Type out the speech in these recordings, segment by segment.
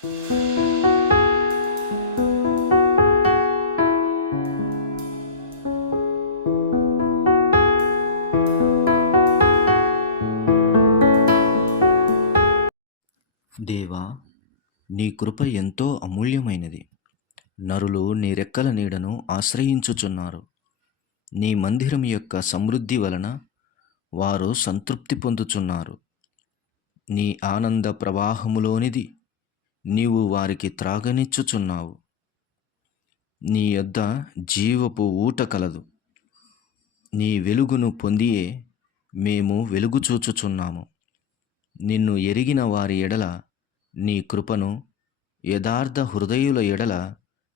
దేవా, నీ కృప ఎంతో అమూల్యమైనది. నరులు నీ రెక్కల నీడను ఆశ్రయించుచున్నారు. నీ మందిరం యొక్క సమృద్ధి వలన వారు సంతృప్తి పొందుచున్నారు. నీ ఆనంద ప్రవాహములోనిది నీవు వారికి త్రాగనిచ్చుచున్నావు. నీ యొద్ద జీవపు ఊట కలదు. నీ వెలుగును పొందియే మేము వెలుగు చూచుచున్నాము. నిన్ను ఎరిగిన వారి ఎడల నీ కృపను, యథార్థ హృదయుల ఎడల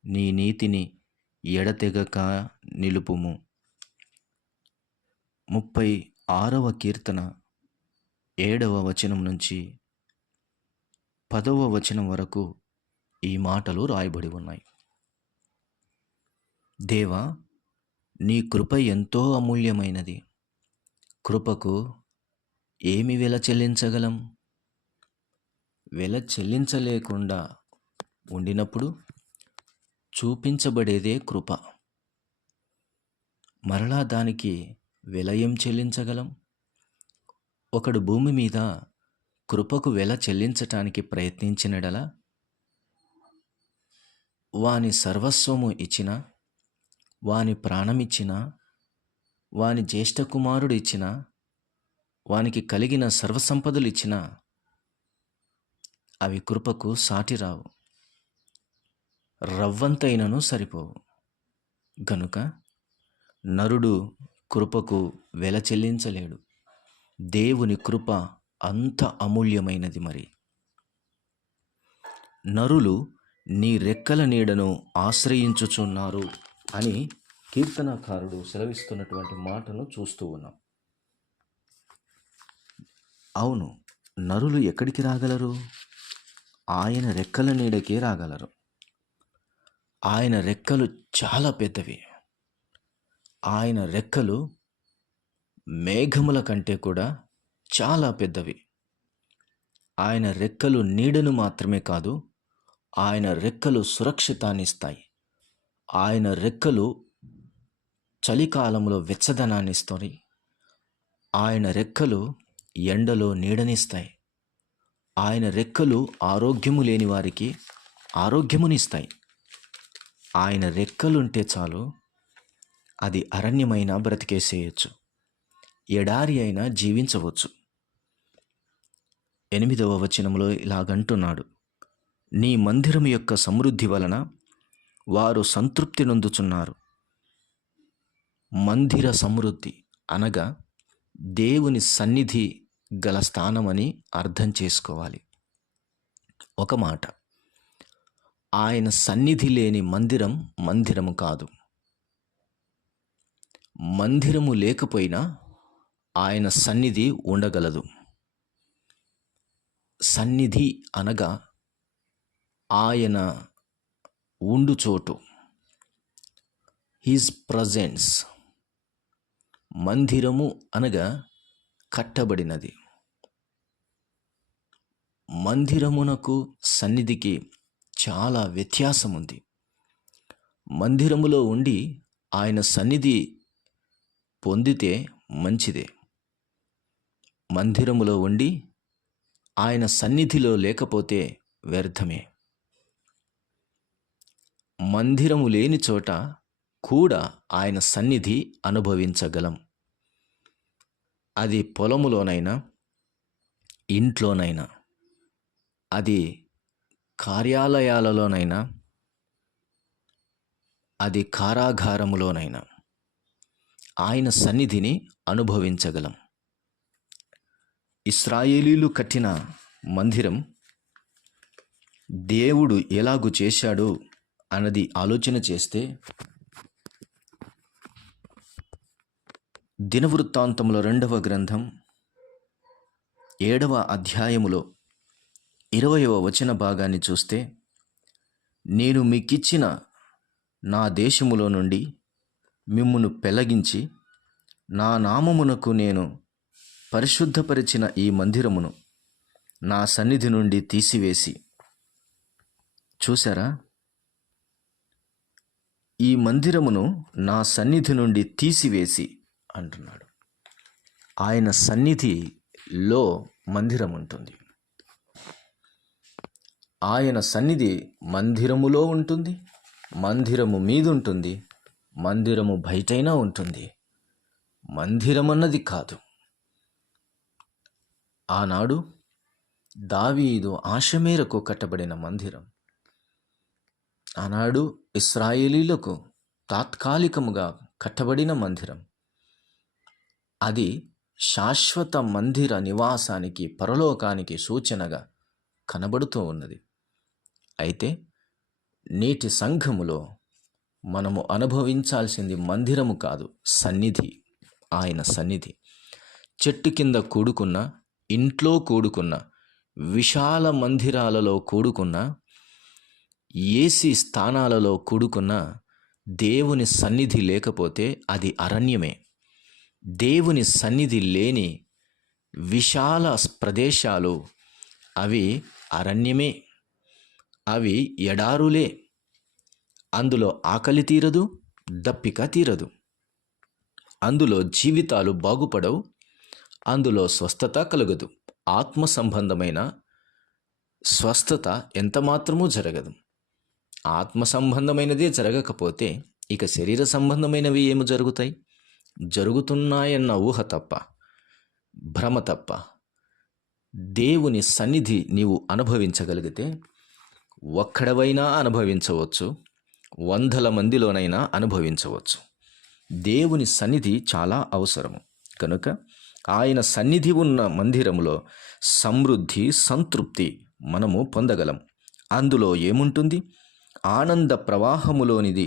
నీ నీతిని ఎడతెగక నిలుపుము. 36వ కీర్తన 7వ వచనం నుంచి 10వ వచనం వరకు ఈ మాటలు రాయబడి ఉన్నాయి. దేవా, నీ కృప ఎంతో అమూల్యమైనది. కృపకు ఏమి వెల చెల్లించగలం? వెల చెల్లించలేకుండా ఉండినప్పుడు చూపించబడేదే కృప. మరలా దానికి వెల ఏం చెల్లించగలం? ఒకడు భూమి మీద కృపకు వెల చెల్లించటానికి ప్రయత్నించినడలా వాని సర్వస్వము ఇచ్చినా, వాని ప్రాణమిచ్చినా, వాని జ్యేష్ఠ కుమారుడు ఇచ్చినా, వానికి కలిగిన సర్వసంపదలు ఇచ్చినా అవి కృపకు సాటి రావు, రవ్వంతైనను సరిపోవు. గనుక నరుడు కృపకు వెల చెల్లించలేడు. దేవుని కృప అంత అమూల్యమైనది. మరి నరులు నీ రెక్కల నీడను ఆశ్రయించుచున్నారు అని కీర్తనకారుడు సెలవిస్తున్నటువంటి మాటను చూస్తూ ఉన్నాం. అవును, నరులు ఎక్కడికి రాగలరు? ఆయన రెక్కల నీడకే రాగలరు. ఆయన రెక్కలు చాలా పెద్దవి. ఆయన రెక్కలు మేఘముల కంటే కూడా చాలా పెద్దవి. ఆయన రెక్కలు నీడను మాత్రమే కాదు, ఆయన రెక్కలు సురక్షితాన్ని ఇస్తాయి. ఆయన రెక్కలు చలికాలంలో వెచ్చదనాన్ని ఇస్తాయి. ఆయన రెక్కలు ఎండలో నీడనిస్తాయి. ఆయన రెక్కలు ఆరోగ్యము లేని వారికి ఆరోగ్యమునిస్తాయి. ఆయన రెక్కలుంటే చాలు, అది అరణ్యమైనా బ్రతికేసేయచ్చు, ఎడారి అయినా జీవించవచ్చు. 8వ వచనంలో ఇలాగంటున్నాడు, నీ మందిరం యొక్క సమృద్ధి వలన వారు సంతృప్తి నొందుచున్నారు. మందిర సమృద్ధి అనగా దేవుని సన్నిధి గల స్థానమని అర్థం చేసుకోవాలి. ఒక మాట, ఆయన సన్నిధి లేని మందిరము కాదు. మందిరము లేకపోయినా ఆయన సన్నిధి ఉండగలదు. సన్నిధి అనగా ఆయన ఉండు చోటు, హిజ్ ప్రజెన్స్. మందిరము అనగా కట్టబడినది. మందిరమునకు సన్నిధికి చాలా వ్యత్యాసం ఉంది. మందిరములో ఉండి ఆయన సన్నిధి పొందితే మంచిదే. మందిరములో ఉండి ఆయన సన్నిధిలో లేకపోతే వ్యర్థమే. మందిరము లేని చోట కూడా ఆయన సన్నిధి అనుభవించగలం. అది పొలములోనైనా, ఇంట్లోనైనా, అది కార్యాలయాలలోనైనా, అది కారాగారములోనైనా ఆయన సన్నిధిని అనుభవించగలం. ఇశ్రాయేలీలు కట్టిన మందిరం దేవుడు ఎలాగు చేశాడు అన్నది ఆలోచన చేస్తే, దినవృత్తాంతముల 2వ గ్రంథం 7వ అధ్యాయములో 20వ వచన భాగాన్ని చూస్తే, నేను మీకిచ్చిన నా దేశములో నుండి మిమ్మును పెళ్లగించి నా నామమునకు నేను పరిశుద్ధపరిచిన ఈ మందిరమును నా సన్నిధి నుండి తీసివేసి చూసారా, ఈ మందిరమును నా సన్నిధి నుండి తీసివేసి అంటున్నాడు. ఆయన సన్నిధిలో మందిరం ఉంటుంది. ఆయన సన్నిధి మందిరములో ఉంటుంది, మందిరము మీద ఉంటుంది, మందిరము బయటైనా ఉంటుంది. మందిరం అన్నది కాదు. ఆనాడు దావీదు ఆశ మేరకు కట్టబడిన మందిరం, ఆనాడు ఇశ్రాయేలీలకు తాత్కాలికముగా కట్టబడిన మందిరం, అది శాశ్వత మందిర నివాసానికి, పరలోకానికి సూచనగా కనబడుతూ ఉన్నది. అయితే నేటి సంఘములో మనము అనుభవించాల్సింది మందిరము కాదు, సన్నిధి. ఆయన సన్నిధి చెట్టు కింద కూడుకున్న, ఇంట్లో కూడుకున్న, విశాల మందిరాలలో కూడుకున్న, ఏసీ స్థానాలలో కూడుకున్న దేవుని సన్నిధి లేకపోతే అది అరణ్యమే. దేవుని సన్నిధి లేని విశాల ప్రదేశాలు అవి అరణ్యమే, అవి ఎడారులే. అందులో ఆకలి తీరదు, దప్పిక తీరదు, అందులో జీవితాలు బాగుపడవు, అందులో స్వస్థత కలుగదు. ఆత్మ సంబంధమైన స్వస్థత ఎంత మాత్రమూ జరగదు. ఆత్మ సంబంధమైనదే జరగకపోతే ఇక శరీర సంబంధమైనవి ఏమి జరుగుతాయి? జరుగుతున్నాయన్న ఊహ తప్ప, భ్రమ తప్ప. దేవుని సన్నిధి నీవు అనుభవించగలిగితే ఒక్కడవైనా అనుభవించవచ్చు, 100 మందిలోనైనా అనుభవించవచ్చు. దేవుని సన్నిధి చాలా అవసరము. కనుక ఆయన సన్నిధి ఉన్న మందిరములో సమృద్ధి, సంతృప్తి మనము పొందగలం. అందులో ఏముంటుంది? ఆనంద ప్రవాహములోనిది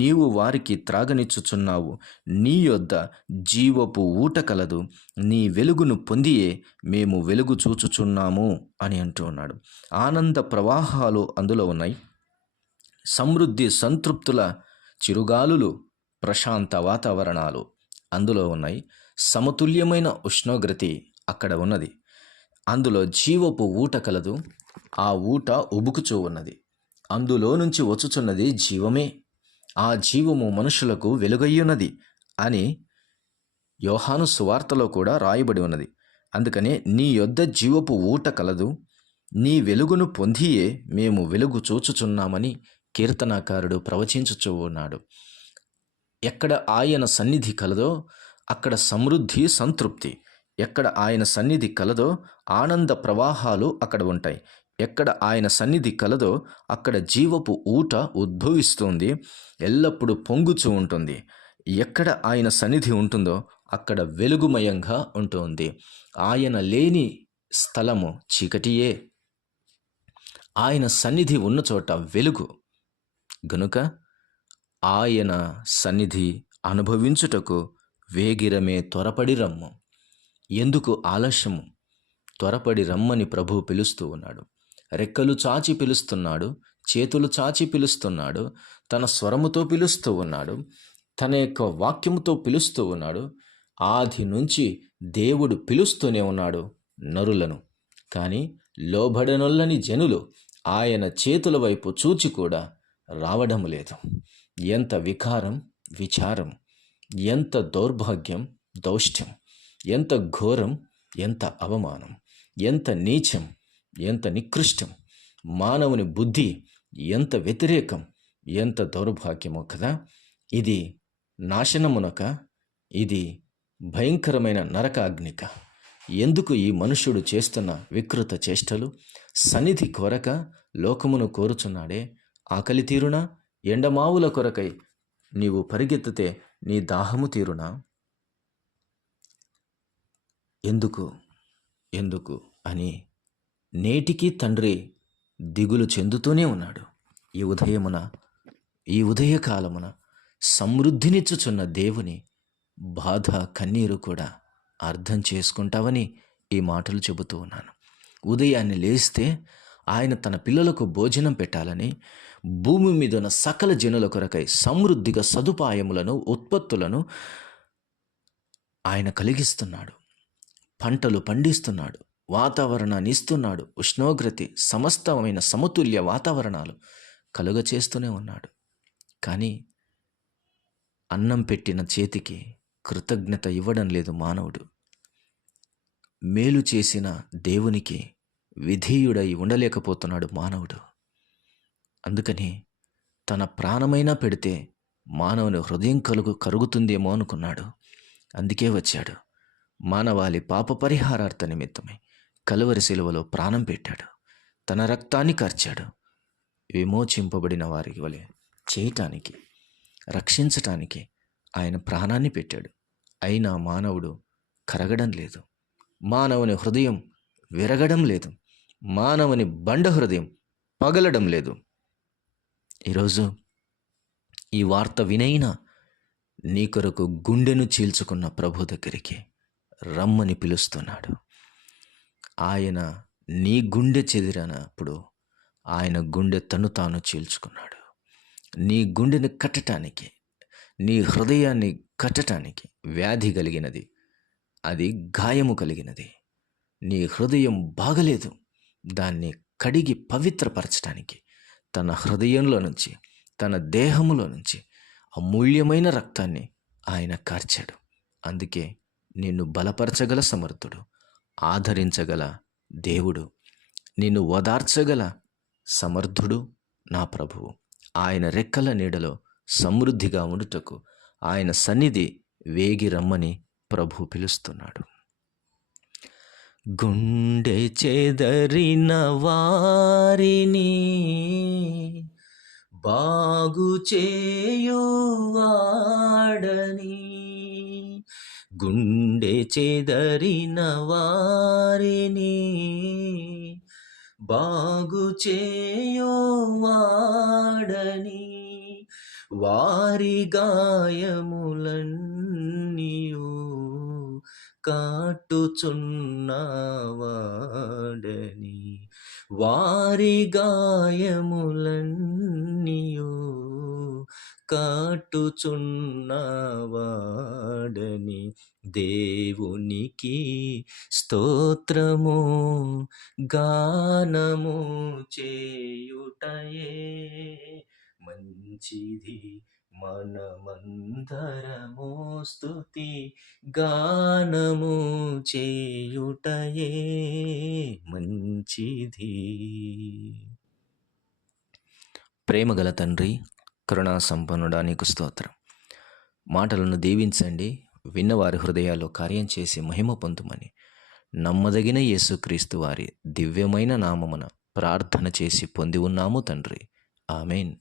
నీవు వారికి త్రాగనిచ్చుచున్నావు. నీ యొద్ద జీవపు ఊట కలదు. నీ వెలుగును పొందియే మేము వెలుగు చూచుచున్నాము అని అంటూ ఉన్నాడు. ఆనంద ప్రవాహాలు అందులో ఉన్నాయి. సమృద్ధి, సంతృప్తుల చిరుగాలులు, ప్రశాంత వాతావరణాలు అందులో ఉన్నాయి. సమతుల్యమైన ఉష్ణోగ్రత అక్కడ ఉన్నది. అందులో జీవపు ఊట కలదు. ఆ ఊట ఉబుకుచూ ఉన్నది. అందులో నుంచి వచ్చుచున్నది జీవమే. ఆ జీవము మనుషులకు వెలుగయ్యున్నది అని యోహాను సువార్తలో కూడా రాయబడి ఉన్నది. అందుకనే నీ యొద్ద జీవపు ఊట కలదు, నీ వెలుగును పొందియే మేము వెలుగు చూచుచున్నామని కీర్తనాకారుడు ప్రవచించుచూ ఉన్నాడు. ఎక్కడ ఆయన సన్నిధి కలదో అక్కడ సమృద్ధి, సంతృప్తి. ఎక్కడ ఆయన సన్నిధి కలదో ఆనంద ప్రవాహాలు అక్కడ ఉంటాయి. ఎక్కడ ఆయన సన్నిధి కలదో అక్కడ జీవపు ఊట ఉద్భవిస్తుంది, ఎల్లప్పుడూ పొంగుచూ ఉంటుంది. ఎక్కడ ఆయన సన్నిధి ఉంటుందో అక్కడ వెలుగుమయంగా ఉంటుంది. ఆయన లేని స్థలము చీకటియే, ఆయన సన్నిధి ఉన్న చోట వెలుగు. గనుక ఆయన సన్నిధి అనుభవించుటకు వేగిరమే త్వరపడి రమ్ము. ఎందుకు ఆలస్యము? త్వరపడి రమ్మని ప్రభువు పిలుస్తూ ఉన్నాడు. రెక్కలు చాచి పిలుస్తున్నాడు, చేతులు చాచి పిలుస్తున్నాడు, తన స్వరముతో పిలుస్తూ ఉన్నాడు, తన యొక్క వాక్యముతో పిలుస్తూ ఉన్నాడు. ఆది నుంచి దేవుడు పిలుస్తూనే ఉన్నాడు నరులను. కానీ లోబడనొల్లని జనులు ఆయన చేతుల వైపు చూచి కూడా రావడం లేదు. ఎంత వికారం, విచారం, ఎంత దౌర్భాగ్యం, దౌష్ట్యం, ఎంత ఘోరం, ఎంత అవమానం, ఎంత నీచం, ఎంత నికృష్టం. మానవుని బుద్ధి ఎంత వ్యతిరేకం, ఎంత దౌర్భాగ్యమో కదా. ఇది నాశనమునక, ఇది భయంకరమైన నరకాగ్నిక. ఎందుకు ఈ మనుష్యుడు చేస్తున్న వికృత చేష్టలు? సన్నిధి కొరక లోకమును కోరుచున్నాడే. ఆకలి తీరునా? ఎండమావుల కొరకై నీవు పరిగెత్తితే నీ దాహము తీరునా? ఎందుకు అని నేటికి తండ్రి దిగులు చెందుతూనే ఉన్నాడు. ఈ ఉదయకాలమున సమృద్ధినిచ్చుచున్న దేవుని బాధ, కన్నీరు కూడా అర్థం చేసుకుంటావని ఈ మాటలు చెబుతూ ఉన్నాను. ఉదయాన్నే లేస్తే ఆయన తన పిల్లలకు భోజనం పెట్టాలని భూమి మీద ఉన్న సకల జనుల కొరకై సమృద్ధిగా సదుపాయములను, ఉత్పత్తులను ఆయన కలిగిస్తున్నాడు. పంటలు పండిస్తున్నాడు, వాతావరణాన్ని ఇస్తున్నాడు. ఉష్ణోగ్రత సమస్తమైన సమతుల్య వాతావరణాలు కలుగచేస్తూనే ఉన్నాడు. కానీ అన్నం పెట్టిన చేతికి కృతజ్ఞత ఇవ్వడం లేదు మానవుడు. మేలు చేసిన దేవునికి విధేయుడై ఉండలేకపోతున్నాడు మానవుడు. అందుకని తన ప్రాణమైనా పెడితే మానవుని హృదయం కరుగుతుందేమో అనుకున్నాడు. అందుకే వచ్చాడు. మానవాళి పాప పరిహారార్థ నిమిత్తమై కలువరి శిలువలో ప్రాణం పెట్టాడు. తన రక్తాన్ని కార్చాడు. విమోచింపబడిన వారి వలె చేయటానికి, రక్షించటానికి ఆయన ప్రాణాన్ని పెట్టాడు. అయినా మానవుడు కరగడం లేదు. మానవుని హృదయం విరగడం లేదు. మానవుని బండ హృదయం పగలడం లేదు. ఈరోజు ఈ వార్త వినైనా నీ కొరకు గుండెను చీల్చుకున్న ప్రభు దగ్గరికి రమ్మని పిలుస్తున్నాడు. ఆయన నీ గుండె చెదిరినప్పుడు ఆయన గుండె తను తాను చీల్చుకున్నాడు. నీ గుండెని కట్టడానికి, నీ హృదయాన్ని కట్టడానికి వ్యాధి కలిగినది, అది గాయము కలిగినది. నీ హృదయం బాగలేదు, దాన్ని కడిగి పవిత్రపరచడానికి తన హృదయంలో నుంచి, తన దేహములో నుంచి అమూల్యమైన రక్తాన్ని ఆయన కార్చాడు. అందుకే నిన్ను బలపరచగల సమర్థుడు, ఆదరించగల దేవుడు, నిన్ను ఓదార్చగల సమర్థుడు నా ప్రభువు. ఆయన రెక్కల నీడలో సమృద్ధిగా ఉండుటకు ఆయన సన్నిధి వేగి రమ్మని ప్రభు పిలుస్తున్నాడు. గుండె చెదరిన వారిని బాగు చేయువాడని, గుండె చెదరిన వారిని బాగు చేయువాడని, వారి గాయములన్నీయు కాటుచున్నవాడని, వారి గాయములన్నీయు కాటుచున్నవాడని, దేవునికి స్తోత్రము గానము చేయుటయే మంచిది. మనమందరము స్తుతి గానము చేయుటయే మంచిది. ప్రేమగల తండ్రి, కరుణా సంపన్నుడా, నీకు స్తోత్రం. మాటలను దీవించండి, విన్నవారి హృదయాల్లో కార్యం చేసి మహిమ పొందుమని నమ్మదగిన యేసుక్రీస్తు వారి దివ్యమైన నామమున ప్రార్థన చేసి పొంది ఉన్నాము తండ్రి. ఆమేన్.